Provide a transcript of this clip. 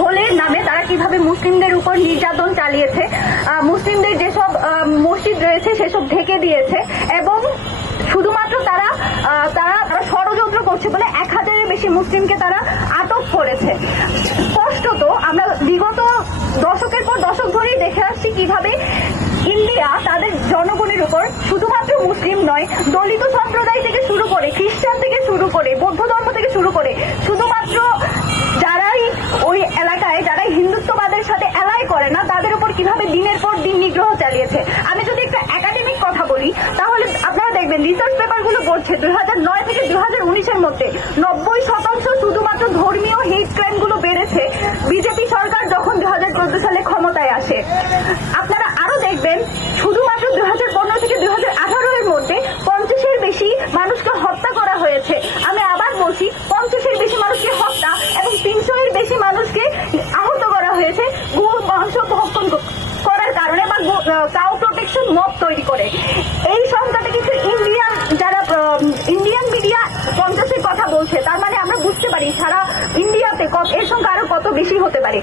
হোলের নামে তারা কীভাবে মুসলিমদের উপর নির্যাতন চালিয়েছে মুসলিমদের যেসব মসজিদ রয়েছে সেসব ঢেকে দিয়েছে এবং শুধুমাত্র তারা তারা তারা ষড়যন্ত্র করছে বলে এক হাজারের বেশি মুসলিমকে তারা আটক করেছে। স্পষ্টত আমরা বিগত দশকের পর দশক ধরেই দেখে আসছি কীভাবে ইন্ডিয়া তাদের জনগণের উপর শুধুমাত্র মুসলিম নয়, দলিত সম্প্রদায় থেকে শুরু করে খ্রিস্টান থেকে শুরু করে বৌদ্ধ করে না, তাদের উপর কীভাবে দিনের পর দিন নিগ্রহ চালিয়েছে? আমি যদি একটা একাডেমিক কথা বলি, তাহলে আপনারা দেখবেন রিসার্চ পেপারগুলো বলছে দুই হাজার নয় থেকে দুই হাজার উনিশের মধ্যে নব্বই শতাংশ শুধুমাত্র ধর্মীয় হেট ক্রাইমগুলো বেড়েছে। বিজেপি সরকার যখন দুই হাজার চোদ্দ সালে ক্ষমতায় আসে, আপনারা আরও দেখবেন শুধুমাত্র দুই হাজার পনেরো থেকে দুই হাজার আঠারো এর মধ্যে পঞ্চাশের বেশি মানুষকে হত্যা করা হয়েছে আমি আবার বলছি পঞ্চাশের বেশি মানুষকে হত্যা এবং তিনশো এর বেশি মানুষকে আহত করা হয়েছে গো বংশ ভক্ষণ ক- করার কারণে বা কাউ প্রোটেকশন মব তৈরি করে। এই সংখ্যাটা কিছু ইন্ডিয়ান যারা ইন্ডিয়ান মিডিয়া পঞ্চাশের কথা বলছে, তার মানে আমরা বুঝতে পারি সারা ইন্ডিয়াতে এর সংখ্যা আরও কত বেশি হতে পারে।